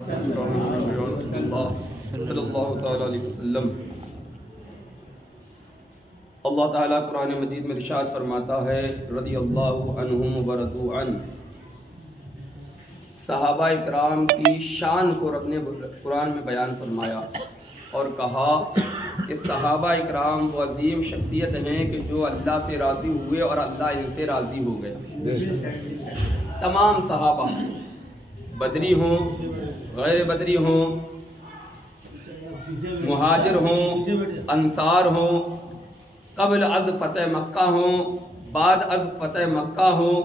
صلی اللہ تعالیٰ علیہ وسلم۔ اللہ تعالیٰ قرآن مجید میں ارشاد فرماتا ہے رضی اللہ عنہم ورضوا عنہ۔ صحابہ اکرام کی شان کو رب نے قرآن میں بیان فرمایا اور کہا کہ صحابہ اکرام وہ عظیم شخصیت ہیں کہ جو اللہ سے راضی ہوئے اور اللہ ان سے راضی ہو گیا۔ تمام صحابہ بدری ہوں، غیر بدری ہوں، مہاجر ہوں، انصار ہوں، قبل از فتح مکہ ہوں، بعد از فتح مکہ ہوں،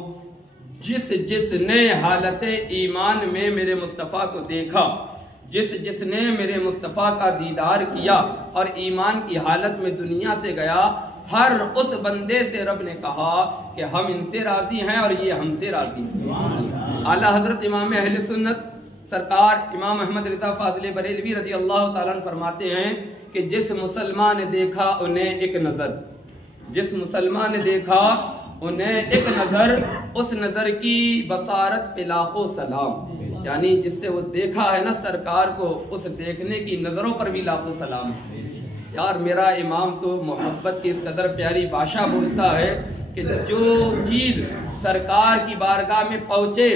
جس نے حالت ایمان میں میرے مصطفیٰ کو دیکھا، جس نے میرے مصطفیٰ کا دیدار کیا اور ایمان کی حالت میں دنیا سے گیا، ہر اس بندے سے رب نے کہا کہ ہم ان سے راضی ہیں اور یہ ہم سے راضی ہیں۔ اعلیٰ حضرت امام اہل سنت سرکار امام احمد رضا فاضل بریلوی رضی اللہ تعالیٰ عنہ فرماتے ہیں کہ جس مسلمان نے دیکھا انہیں ایک نظر، جس مسلمان نے دیکھا انہیں ایک نظر، اس نظر کی بصارت پہ لاکھوں سلام، یعنی جس سے وہ دیکھا ہے نا سرکار کو، اس دیکھنے کی نظروں پر بھی لاکھوں سلام۔ یار میرا امام تو محبت کی اس قدر پیاری بھاشا بولتا ہے کہ جو چیز سرکار کی بارگاہ میں پہنچے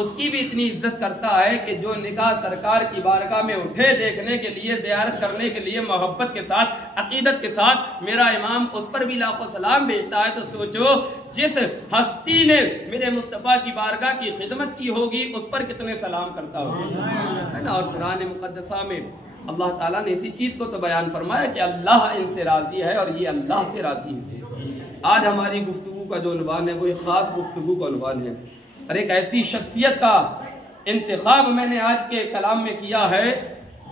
اس کی بھی اتنی عزت کرتا ہے کہ جو نگاہ سرکار کی بارگاہ میں اٹھے دیکھنے کے لیے، زیارت کرنے کے لیے محبت کے ساتھ، عقیدت کے ساتھ، میرا امام اس پر بھی لاکھوں سلام بھیجتا ہے۔ تو سوچو جس ہستی نے میرے مصطفیٰ کی بارگاہ کی خدمت کی ہوگی اس پر کتنے سلام کرتا ہوگا، ہے نا۔ اور قرآن مقدسہ میں اللہ تعالیٰ نے اسی چیز کو تو بیان فرمایا کہ اللہ ان سے راضی ہے اور یہ اللہ سے راضی ہے۔ آج ہماری گفتگو کا جو عنوان ہے وہ ایک خاص گفتگو کا عنوان ہے اور ایک ایسی شخصیت کا انتخاب میں نے آج کے کلام میں کیا ہے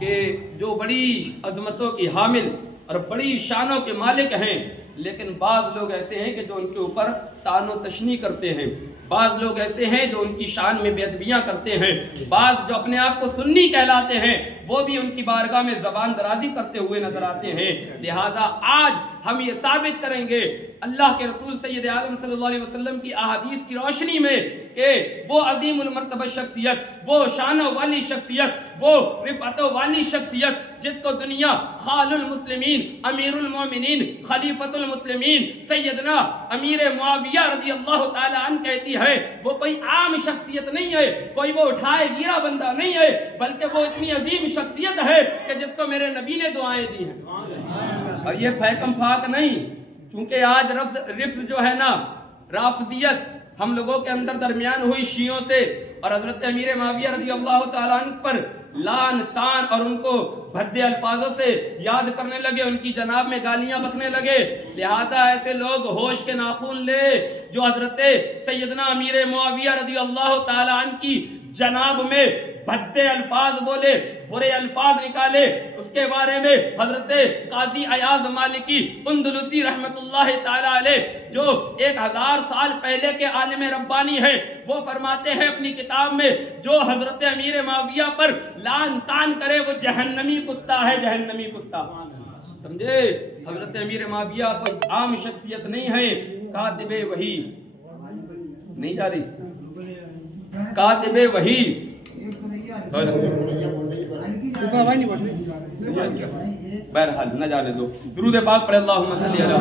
کہ جو بڑی عظمتوں کی حامل اور بڑی شانوں کے مالک ہیں، لیکن بعض لوگ ایسے ہیں کہ جو ان کے اوپر طعن و تشنیع کرتے ہیں، بعض لوگ ایسے ہیں جو ان کی شان میں بے ادبیاں کرتے ہیں، بعض جو اپنے آپ کو سنی کہلاتے ہیں وہ بھی ان کی بارگاہ میں زبان درازی کرتے ہوئے نظر آتے ہیں۔ لہذا آج ہم یہ ثابت کریں گے اللہ کے رسول سید عالم صلی اللہ علیہ وسلم کی احادیث کی روشنی میں کہ وہ عظیم المرتبہ شخصیت، وہ شانوں والی شخصیت، وہ رفعتوں والی شخصیت جس کو دنیا خال المسلمین، امیر المومنین، خلیفۃ المسلمین سیدنا امیر معاویہ رضی اللہ تعالی عنہ کہتی ہے، وہ کوئی عام شخصیت نہیں ہے، کوئی وہ اٹھائے گیرا بندہ نہیں ہے، بلکہ وہ اتنی عظیم شخصیت ہے کہ جس کو میرے نبی نے دعائیں دی ہیں۔ اور یہ پھیکم پھاک نہیں، چونکہ آج رفض جو ہے نا، رافضیت ہم لوگوں کے اندر درمیان ہوئی شیعوں سے اور حضرت امیر معاویہ رضی اللہ تعالیٰ عنہ پر لان تان اور ان کو بھدے الفاظوں سے یاد کرنے لگے، ان کی جناب میں گالیاں بکنے لگے۔ لہذا ایسے لوگ ہوش کے ناخن لے جو حضرت سیدنا امیر معاویہ رضی اللہ تعالیٰ عنہ کی جناب میں بھدے الفاظ بولے، برے الفاظ نکالے، اس کے بارے میں حضرت قاضی ایاز مالکی اندلسی رحمت اللہ تعالی علیہ جو 1000 سال پہلے کے عالم ربانی ہیں، وہ فرماتے ہیں اپنی کتاب میں جو حضرت امیر معاویہ پر لعن طعن کرے وہ جہنمی کتا ہے، جہنمی کتا۔ سمجھے؟ حضرت امیر معاویہ کوئی عام شخصیت نہیں ہے، کاتب وحی نہیں جا رہی، کاتب وحی بہرحال نہ جانے دو۔ درود پاک پڑھے اللہم صلی علی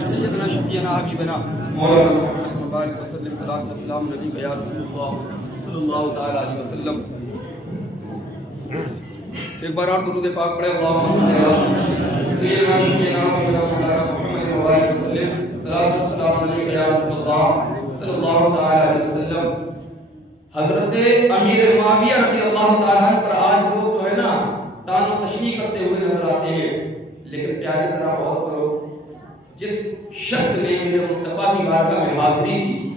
سیدنا شفیعنا حبیبنا مولانا مبارک وسلم صلاۃ والسلام علیک یا رسول اللہ صلی اللہ تعالی علیہ وسلم۔ ایک بار اور درود پاک پڑھے اللہم صلی علی سیدنا شفیعنا حبیبنا مولانا محمد مبارک وسلم صلاۃ والسلام علیک یا رسول اللہ صلی اللہ تعالی علیہ وسلم۔ حضرت امیر معاویہ رضی اللہ تعالیٰ عنہ پر آج لوگ جو ہے نا طعن و تشنیع کرتے ہوئے نظر آتے ہیں، لیکن پیارے ذرا غور کرو، جس شخص نے میرے مصطفیٰ کی بارگاہ میں حاضری دی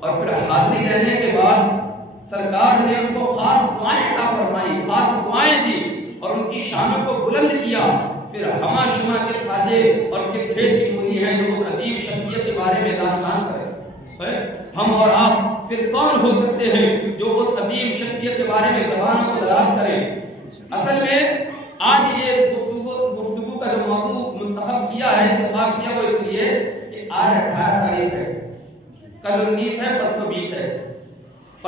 اور پھر حاضری دینے کے بعد سرکار نے ان کو خاص دعائیں عطا فرمائی، خاص دعائیں دی اور ان کی شانوں کو بلند کیا، پھر ہما شما کس خاجے اور کس بھید کی مولی ہے جو اس عظیم شخصیت کے بارے میں داستان کرے۔ ہم اور آپ پھر کون ہو سکتے ہیں جو اس عظیم شخصیت کے بارے میں زبان کو دراز کریں؟ اصل میں آج یہ گفتگو کا جو موضوع منتخب کیا ہے، انتخاب کیا وہ اس لیے کہ آج 18 تاریخ ہے، کل 19 ہے، پرسوں 20 ہے،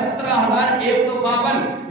17152।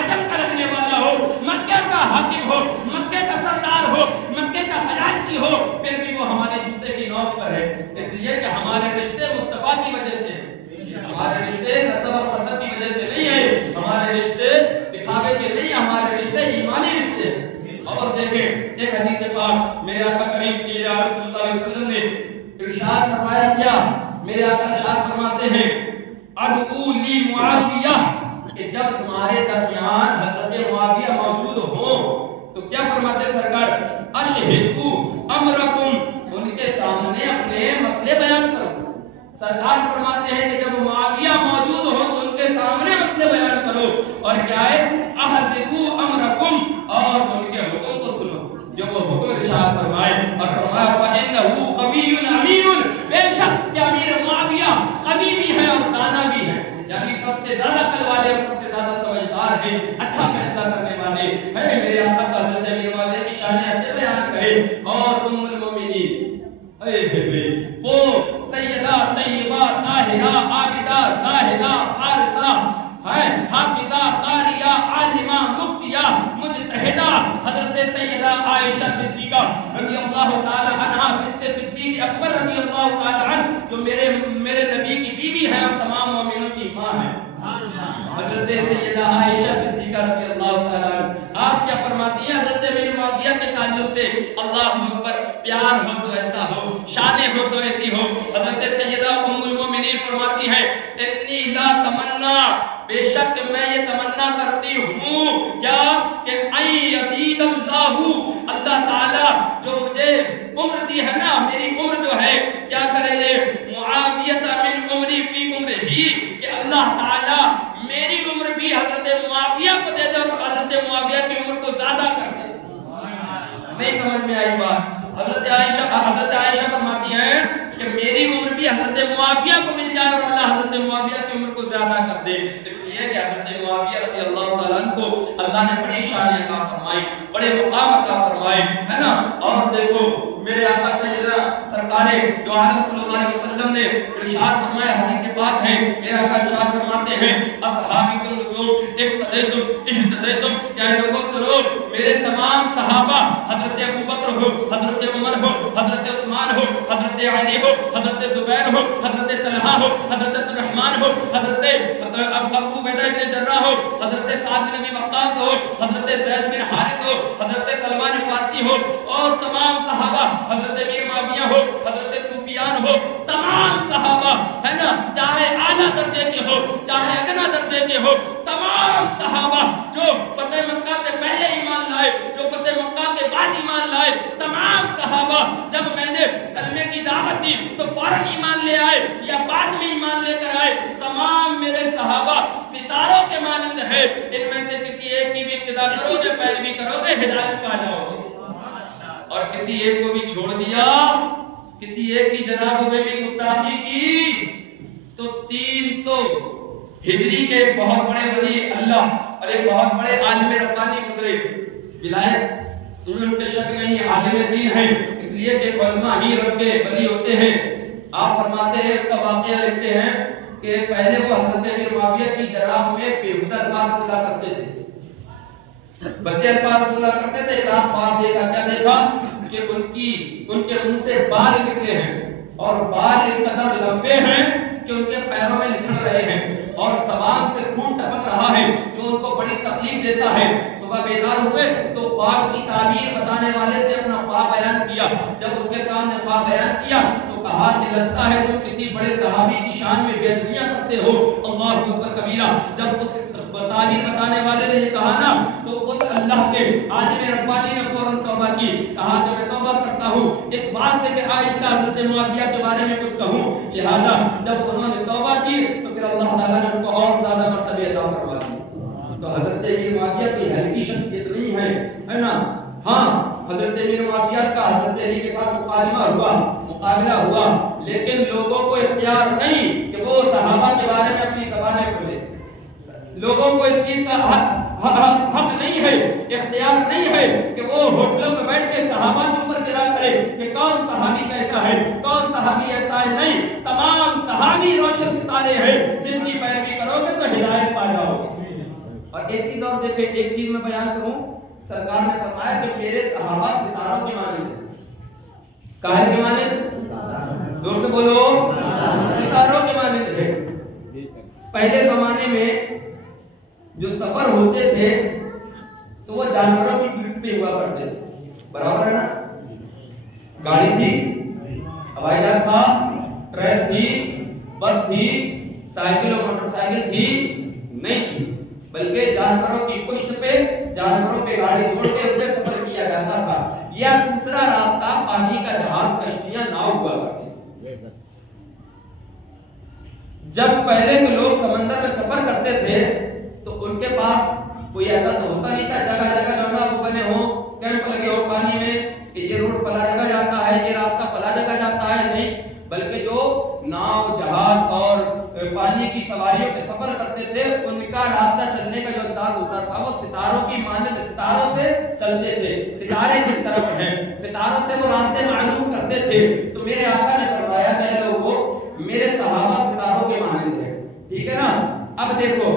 عجم کا رہنے والا ہو، مکے کا حاکم ہو، مکے کا سردار ہو، مکے کا خزانچی ہو، پھر بھی وہ ہمارے جوتے کی نوک پر ہے، اس لیے کہ ہمارے رشتے مصطفیٰ کی وجہ سے، ہمارے رشتے نسب اور حسب کی وجہ سے نہیں ہے، ہمارے رشتے دکھاوے کے نہیں، ہمارے رشتے ایمانی رشتے ہیں۔ اور دیکھیں ایک حدیث پاک میرے آقا کریم صلی اللہ علیہ وسلم نے ارشاد فرمایا کیا؟ میرے آقا ارشاد فرماتے ہیں ادعو لی معاویہ، کہ جب تمہارے درمیان حضرت معاویہ موجود ہوں تو کیا فرماتے ہیں سرکار؟ اشہدو امرکم، ان کے سامنے اپنے مسئلے بیان کرو۔ سرکار فرماتے ہیں کہ جب معاویہ موجود ہوں تو ان کے سامنے مسئلے بیان کرو، اور کیا ہے؟ احذروا امرکم، اور ان کے حکم کو سنو، جو وہ حکم ارشاد فرمائے، اور فرمایا فإنہ قوی امین، بے شک کہ امیر معاویہ قوی بھی ہے اور دانا بھی ہے، یعنی سب سے زیادہ عقل والے اور سب سے زیادہ سمجھدار ہیں، اچھا فیصلہ کرنے والے ہیں۔ میرے آقا کا حضرت امیر معاویہ کی شان ایسے بیان کرے، اور ام المومنین وہ سیدہ طیبہ طاہرہ عابدہ زاہدہ عارفہ حافظہ قاریہ عالمہ مفتیہ مجتہدہ حضرت سیدہ عائشہ صدیقہ رضی اللہ تعالی عنہا بنت صدیق اکبر رضی اللہ تعالی عنہ، جو میرے نبی کی بیوی ہے اور تمام مومنوں کی ماں ہے، حضرت سیدہ عائشہ صدیقہ رضی اللہ تعالی عنہ۔ آپ کیا فرماتی ہیں حضرت امیر معاویہ کے تعلق سے؟ اللہ اکبر، پیار ہو تو ایسا ہو، شانیں ہو تو ایسی ہو۔ حضرت سیدہ ام المومنین فرماتی ہیں انی لا تمنا، بے شک میں یہ تمنا کرتی ہوں کیا کہ ان یزید اللہ تعالیٰ جو مجھے عمر دی ہے نا، میری عمر جو ہے کیا کرے معاویہ من عمری فی عمرہی، کہ اللہ تعالیٰ میری عمر بھی حضرت معاویہ کو دے دے اور حضرت معاویہ کی عمر کو زیادہ کر دے۔ نہیں سمجھ میں آئی بات؟ حضرت عائشہ فرماتی ہیں کہ میری عمر بھی حضرت معاویہ کو مل جائے اور اللہ حضرت معاویہ کی عمر کو زیادہ کر دے، اس لیے کہ حضرت معاویہ رضی اللہ تعالیٰ عنہ کو اللہ نے بڑی شان عطا فرمائی، بڑے مقام عطا فرمائے، ہے نا۔ اور دیکھو میرے آقا سیدنا سرکار دو عالم صلی اللہ علیہ وسلم نے ارشاد فرمایا، حدیث پاک ہے، میرے آقا ارشاد فرماتے ہیں اصحابکم لوگوں اہتدیتم، کیا لوگوں سنو، میرے تمام صحابہ، حضرت ابو بکر ہو، حضرت عمر ہو، حضرت عثمان ہو، حضرت علی ہو، حضرت زبیر ہو، حضرت طلحہ ہو، حضرت عبد الرحمن ہو، حضرت ابو عبیدہ بن جراح ہو، حضرت سعد بن ابی وقاص ہو، حضرت زید بن حارث ہو، حضرت سلمان فارسی ہو، اور تمام صحابہ، حضرت امیر معاویہ ہو، حضرت سفیان ہو، تمام صحابہ، ہے نا، چاہے اعلیٰ درجے کے ہو چاہے ادنا درجے کے ہو، تمام صحابہ جو فتح مکہ سے پہلے ایمان لائے، جو فتح مکہ کے بعد ایمان لائے، تمام صحابہ جب میں نے کلمے کی دعوت دی تو فوراً ایمان لے آئے یا بعد میں ایمان لے کر آئے، تمام میرے صحابہ ستاروں کے مانند ہے، ان میں سے کسی ایک کی بھی اقتدا کرو گے، پیروی کرو گے، ہدایت پا جاؤ گے، اور کسی ایک کو بھی چھوڑ دیا، کسی ایک کی جناب میں بھی گستاخی کی تو 300 ہجری کے ایک بہت بڑے ولی اللہ اور ایک بہت بڑے عالم ربانی گزرے، ولایت ان کے شک نہیں، عالم دین ہے، اس لیے کہ علماء ہی رب کے ولی ہوتے ہیں۔ آپ فرماتے ہیں، کا واقعہ لکھتے ہیں کہ پہلے وہ حضرت امیر معاویہ کی جناب میں بےہودہ الفاظ بولا کرتے تھے، بچے الفاظ بولا کرتے تھے۔ ایک رات خواب دیکھا، کیا دیکھا کہ ان کے منہ سے بال نکلے ہیں، اور بال اس قدر لمبے ہیں کہ ان کے پیروں میں نکل رہے ہیں، اور زبان سے خون ٹپک رہا ہے جو ان کو بڑی تکلیف دیتا ہے۔ صبح بیدار ہوئے تو خواب کی تعبیر بتانے والے سے اپنا خواب بیان کیا، جب اس کے سامنے خواب بیان کیا تو کہا کہ لگتا ہے تم کسی بڑے صحابی کی شان میں بے ادبیاں کرتے ہو، اللہ اکبر کبیرہ۔ جب اس تعبیر بتانے والے نے یہ کہا نا تو اس اللہ کے عالم ربانی نے فوراً توبہ کی، کہا کہ میں توبہ کرتا ہوں اس بات سے کہ آئندہ حضرت معاویہ کے بارے میں کچھ کہوں، لہذا جب انہوں نے توبہ کی تو پھر اللہ تعالیٰ نے ان کو اور زیادہ مرتبہ عطا فرما دی۔ تو حضرت امیر معاویہ کوئی ہلکی شخصیت نہیں ہے نا۔ ہاں حضرت امیر معاویہ کا حضرت علی کے ساتھ مقابلہ ہوا، لیکن لوگوں کو اختیار نہیں کہ وہ صحابہ کے بارے میں اپنی زبانیں کھولے، لوگوں کو اس چیز کا حق نہیں ہے، اختیار نہیں ہے کہ وہ ہوٹلوں میں بیٹھ کے صحابہ کے اوپر گرا کرے کہ کون صحابی کیسا ہے، کون صحابی ایسا ہے۔ نہیں، تمام صحابی روشن ستارے ہیں، جن کی پیروی کرو گے تو ایک چیز اور دیکھیں، ایک چیز میں بیان کروں، سرکار نے فرمایا کہ میرے صحابہ ستاروں کے مانند ہیں۔ کاہے کے مانند؟ زور سے بولو، ستاروں کے مانند ہے۔ پہلے زمانے میں جو سفر ہوتے تھے تو وہ جانوروں کی پیٹھ پہ ہوا کرتے تھے، برابر ہے نا؟ گاڑی تھی، ہوائی جہاز تھا، ٹرین تھی، بس تھی، سائیکل اور موٹر سائیکل تھی نہیں تھی، بلکہ جانوروں کی پشت پہ، جانوروں پہ گاڑی جوڑ کے اس میں سفر کیا جاتا تھا۔ یا دوسرا راستہ پانی کا جہاز، کشتیاں، ناؤ ہوا کرتے تھے۔ جب پہلے کے لوگ سمندر میں سفر کرتے تھے تو ان کے پاس کوئی ایسا تو ہوتا نہیں تھا جگہ جگہ جو ہے وہ بنے ہوں، کیمپ لگے ہوں پانی میں کہ یہ روڈ فلاں جگہ جاتا ہے، یہ راستہ فلاں جگہ جاتا ہے، نہیں، بلکہ جو ناؤ، جہاز اور پانی کی سواریوں کے سفر کرتے تھے ان کا راستہ چلنے کا جو انداز ہوتا تھا وہ ستاروں کی مانند، ستاروں سے چلتے تھے۔ ستارے کس طرف ہیں، ستاروں سے وہ راستے معلوم کرتے تھے۔ تو میرے آقا نے فرمایا کہ لوگوں میرے صحابہ ستاروں کے مانند ہیں، ٹھیک ہے نا؟ اب دیکھو،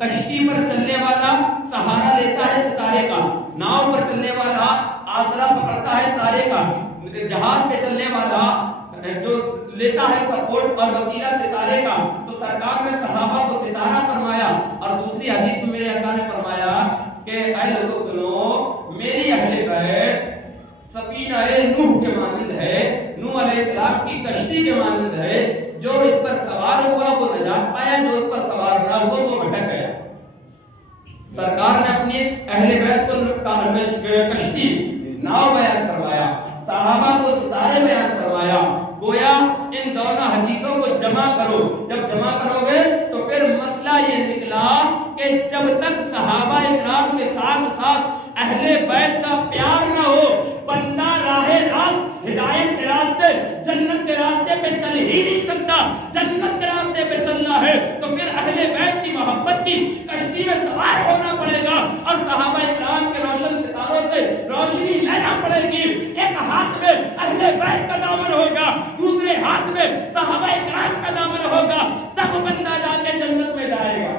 کشتی پر چلنے والا سہارا لیتا ہے ستارے کا، ناؤ پر چلنے والا آسرا پکڑتا ہے تارے کا، جہاز پہ چلنے والا جو لیتا ہے سپورٹ اور وسیلہ ستارے کا۔ تو سرکار نے صحابہ کو ستارہ فرمایا، اور دوسری حدیث میں میرے آقا نے فرمایا کہ اے لوگوں سنو، میری اہل بیت سفینہ نوح کے مانند ہے، نوح علیہ السلام کی کشتی کے مانند ہے، جو اس پر سوار ہوا وہ نجات پایا، جو اس پر سوار نہ ہوا وہ بھٹک گیا۔ سرکار نے اپنی اہل بیت کو کشتی، ناؤ بیان کروایا، صحابہ کو ستارے بیان کروایا۔ گویا ان دونوں حدیثوں کو جمع کرو، جب جمع کرو گے تو پھر مسئلہ یہ نکلا کہ جب تک صحابہ اکرام کے ساتھ ساتھ اہل بیت کا پیار نہ ہو، بندہ راہ راست، ہدایت کے راستے، جنت کے راستے پہ چل ہی نہیں سکتا۔ جنت کے راستے پہ چلنا ہے تو پھر اہل بیت کی محبت کی کشتی میں سوار ہونا پڑے گا، اور صحابہ اکرام کے روشن ستاروں سے روشنی لینا پڑے گی۔ ایک ہاتھ میں اہل بیت کا دامن ہوگا، دوسرے ہاتھ میں صحابہ اکرام کا دامن ہوگا، تب بندہ جا کے جنت میں جائے گا۔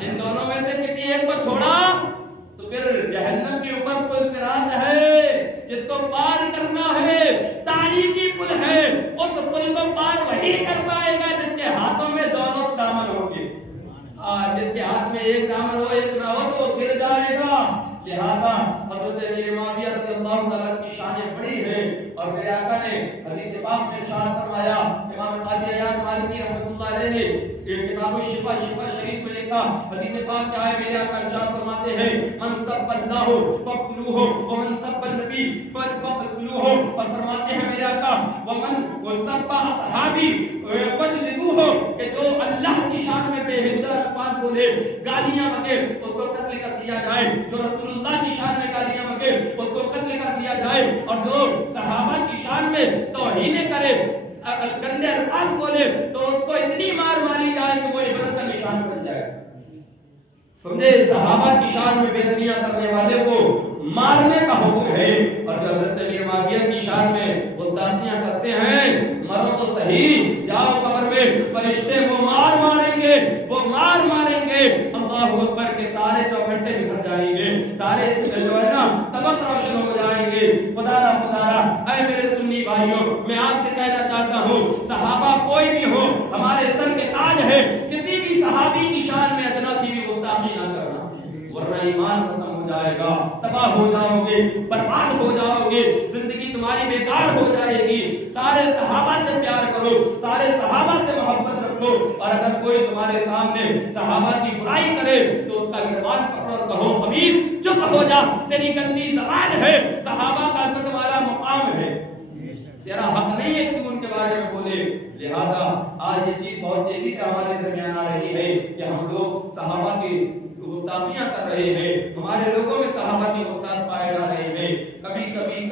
ان دونوں میں سے کسی ایک کو چھوڑا تو پھر جہنم کے اوپر پل صراط ہے جس کو پار کرنا ہے، تاریخی پل ہے، اس پل کو پار وہی کر پائے گا جس کے ہاتھوں میں دونوں دامن ہوں گے۔ جس کے ہاتھ میں ایک دامن ہو ایک نہ ہو تو وہ گر جائے گا۔ لہذا حضرت امیر معاویہ رضی اللہ تعالیٰ کی شانیں بڑی ہیں، اور میرے آقا نے حدیث پاک میں ارشاد فرمایا، امام قاضی عیاض مالکی رحمۃ اللہ علیہ نے کتاب الشفا، شفا شریف میں لکھا، حدیث پاک کیا ہے، میرے آقا ارشاد فرماتے ہیں، من سب اللہ فقتلوہ ومن سب النبی فقتلوہ، اور فرماتے ہیں میرے آقا ومن سب اصحابی فجلدوہ، کہ جو اللہ کی شان میں بے ہودہ الفاظ بولے، گالیاں بکے، اس کو قتل کر دیا جائے۔ جو رسول اللہ کی شان میں گالیاں بکے اس کو قتل کر دیا جائے، اور جو صحابہ کی شان میں توہین کرے، گندے الفاظ بولے، تو اس کو اتنی مار ماری جائے کہ وہ عبرت کا نشان بن جائے۔ سمجھے، صحابہ کی شان میں بے دنیا کرنے والے کو مارنے کا حکم ہے، اور جو حضرت امیر معاویہ کی شان میں گستاخیاں کرتے ہیں، مرو تو صحیح، جاؤ قبر میں، فرشتے وہ مار ماریں گے، وہ مار ماریں گے، اللہ اکبر کے سارے چوکھٹے بکھر جائیں گے، سارے جو ہے نا طبق روشن ہو جائیں گے۔ خدا را اے میرے سنی بھائیوں، میں آپ سے کہنا چاہتا ہوں، صحابہ کوئی بھی ہو ہمارے سر کے تاج ہے، کسی بھی صحابی کی شان میں ادنا سی بھی گستاخی نہ کرنا، ورنہ ایمان ختم ہو جائے گا، تباہ ہو جاؤ گے، برباد ہو جاؤ گے، زندگی تمہاری بیکار ہو جائے گی۔ سارے صحابہ سے پیار کرو، سارے صحابہ سے محبت رکھو، اور اگر کوئی تمہارے سامنے صحابہ کی برائی کرے تو اس کا گریبان پکڑو اور کہو خبیث چپ ہو جا، تیری گندی زبان ہے، صحابہ کا عزت والا مقام ہے، تیرا حق نہیں ہے کہ ان کے بارے میں بولے۔ لہذا آج یہ چیز بہت تیزی سے ہمارے درمیان آ رہی ہے کہ ہم لوگ صحابہ کی گستاخیاں کر رہے ہیں، ہمارے لوگوں میں صحابہ کی گستاخ پائے جا رہے ہیں۔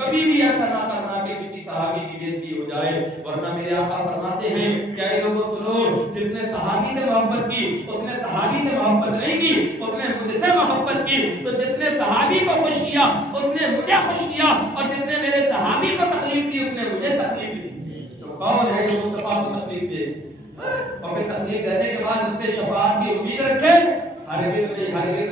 کبھی بھی ایسا نہ کرنا کہ کسی صحابی کی بےعزتی ہو جائے، ورنہ میرے آقا فرماتے ہیں کہ اے لوگوں سنو، جس نے صحابی سے محبت کی اس نے صحابی سے محبت نہیں کی، اس نے مجھ سے محبت کی، تو جس نے صحابی کو خوش کیا اس نے مجھے خوش کیا، اور جس نے میرے صحابی کو تکلیف دی اس نے مجھے تکلیف دی۔ تو کون ہے جو مصطفیٰ کو تکلیف دے اور پھر تکلیف دینے کے بعد ان سے شفاعت کی امید رکھے؟ ہرگز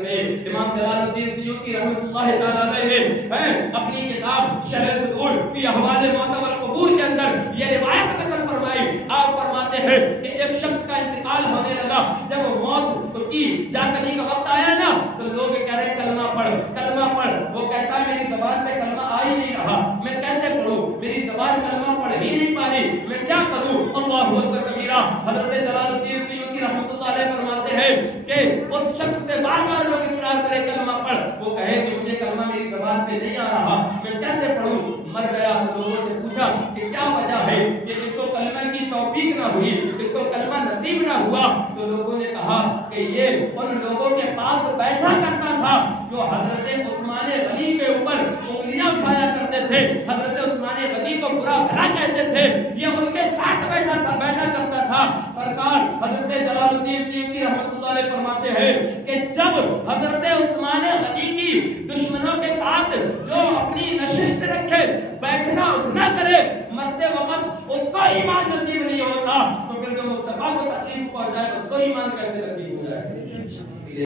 میں امام جلال الدین سیوطی رحمۃ اللہ تعالی علیہ نے اپنی کتاب شرح صدور فی احوال الموت والقبور کے اندر یہ روایت نقل فرمائی. آپ فرماتے ہیں کہ ایک شخص کا انتقال ہونے لگا. جب موت اس کی جاگنے کا وقت آیا نا تو لوگ کہہ رہے کلمہ پڑھ کلمہ پڑھ. وہ کہتا ہے میری زبان پہ کلمہ آ ہی نہیں رہا, میں کیسے پڑھوں, میری زبان کلمہ پڑھ ہی نہیں پا رہی, میں کیا کروں. اللہ اکبر کبیرہ. حضرت جلال الدین سیوطی رحمۃ اللہ علیہ فرماتے ہیں کہ اس شخص سے بار بار لوگ اصرار کرے کلمہ پڑھ, وہ کہے کہ مجھے کلمہ میری زبان پہ نہیں آ رہا, میں کیسے پڑھوں. مر گیا تو لوگوں سے پوچھا کہ کیا وجہ ہے کہ اس کو کلمہ کی توفیق نہ ہوئی, اس کو کلمہ نصیب نہ ہوا. تو لوگوں نے کہا کہ یہ ان لوگوں کے پاس بیٹھا کرتا تھا جو حضرت عثمان غنی کے اوپر انگلیاں اٹھایا کرتے تھے, حضرت عثمان غنی کو برا بھلا کہتے تھے, یہ ان کے ساتھ بیٹھا کرتا تھا. سرکار حضرت جلال الدین سیوطی رحمۃ اللہ علیہ فرماتے ہیں کہ جب حضرت عثمان غنی کی دشمنوں کے ساتھ جو اپنی نشست رکھے, بیٹھنا اٹھنا کرے, مرتے وقت اس کو ایمان نصیب نہیں ہوتا, تو پھر جو مصطفیٰ کو تکلیف پہنچائے اس کو ایمان کیسے نصیب ہو جائے.